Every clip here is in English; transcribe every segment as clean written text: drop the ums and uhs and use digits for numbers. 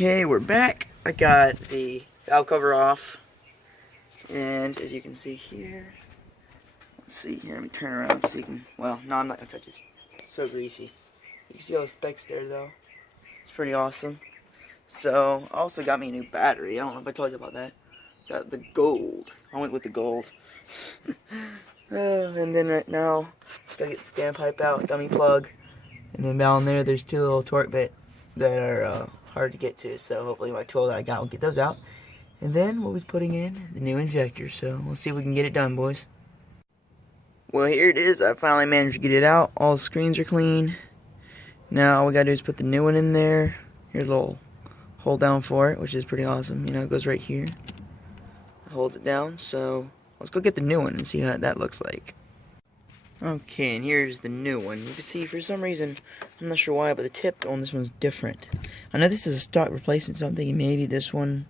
Okay, we're back. I got the valve cover off, and as you can see here, let's see here, let me turn around so you can, well, no, I'm not gonna touch it, it's so greasy. You can see all the specs there though, it's pretty awesome. So, I also got me a new battery, I don't know if I told you about that. Got the gold, I went with the gold. And then right now, just gotta get the standpipe out, dummy plug, and then down there there's two little torque bits that are hard to get to, so hopefully my tool that I got will get those out. And then we'll be putting in the new injector, so we'll see if we can get it done, boys. Well, here it is. I finally managed to get it out. All the screens are clean. Now all we gotta do is put the new one in there. Here's a little hold down for it, which is pretty awesome. You know, it goes right here. It holds it down, so let's go get the new one and see how that looks like. Okay, and here's the new one. You can see, for some reason, I'm not sure why, but the tip on this one's different. I know this is a stock replacement, so I'm thinking maybe this one...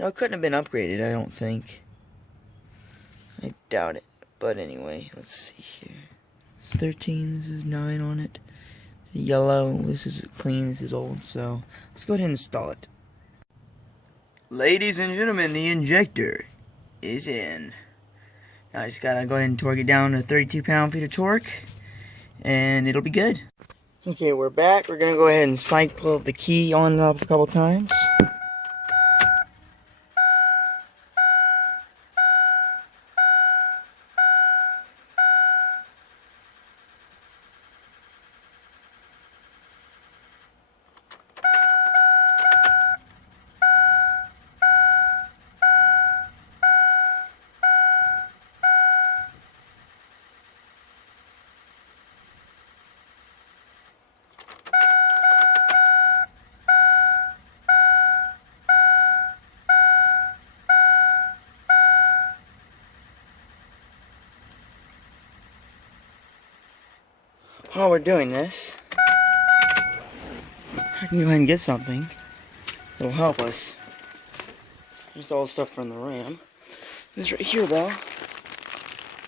No, it couldn't have been upgraded, I don't think. I doubt it. But anyway, let's see here. It's 13, this is 9 on it. Yellow, this is clean, this is old, so let's go ahead and install it. Ladies and gentlemen, the injector is in. Now I just gotta go ahead and torque it down to 32 pound-feet of torque, and it'll be good. Okay, we're back. We're gonna go ahead and cycle the key on and off a couple times. While we're doing this, I can go ahead and get something that'll help us. Just all the stuff from the RAM. This right here, though,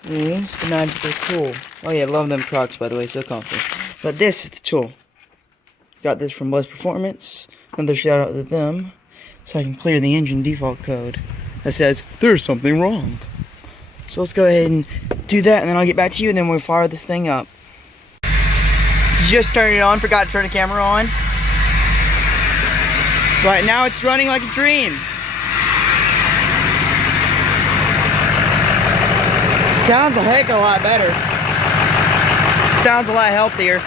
is the magical tool. Oh yeah, love them Crocs, by the way, so comfy. But this is the tool. Got this from Buzz Performance. Another shout out to them, so I can clear the engine default code that says there's something wrong. So let's go ahead and do that, and then I'll get back to you, and then we'll fire this thing up. Just turned it on, forgot to turn the camera on. Right now it's running like a dream. Sounds a heck of a lot better. Sounds a lot healthier.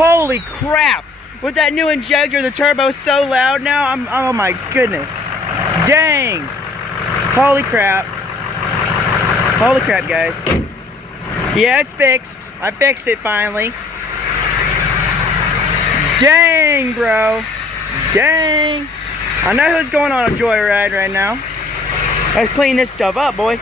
Holy crap! With that new injector, the turbo's so loud now, oh my goodness. Dang! Holy crap. Holy crap, guys. Yeah, it's fixed. I fixed it finally. Dang, bro. Dang. I know who's going on a joyride right now. Let's clean this stuff up, boy.